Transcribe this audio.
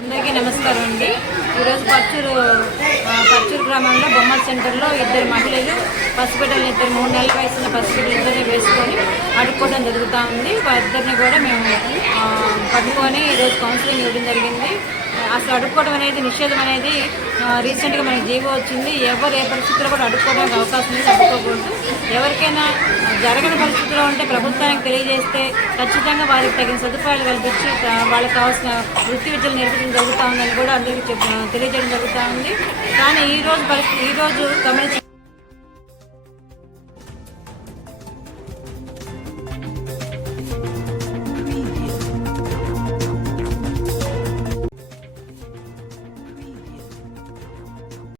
అందరికీ నమస్కారం అండి. ఈరోజు పర్చూరు సెంటర్లో ఇద్దరు మహిళలు పసిబిడ్డలు ఇద్దరు మూడు నెలల వయసున్న పసిబిడ్డలు ఇద్దరిని వేసుకొని అడుక్కోవడం జరుగుతూ ఉంది. వారిద్దరిని కూడా మేము పట్టుకొని ఈరోజు కౌన్సిలింగ్ ఇవ్వడం జరిగింది. అసలు అడుక్కోవడం అనేది నిషేధం అనేది రీసెంట్గా మనకి జీవో వచ్చింది. ఎవరు ఏ పరిస్థితుల్లో కూడా అడుక్కోవడానికి అవకాశం ఉంది అడుక్కోకూడదు. ఎవరికైనా జరగని పరిస్థితిలో ఉంటే ప్రభుత్వానికి తెలియజేస్తే ఖచ్చితంగా వారికి తగిన సదుపాయాలు కల్పించి వాళ్ళకి కావాల్సిన వృత్తి విద్యలు నేర్పించడం జరుగుతూ ఉందని కూడా అందరికీ తెలియజేయడం జరుగుతూ ఉంది. కానీ ఈ రోజు పరిస్థితి ఈ రోజు గమనించి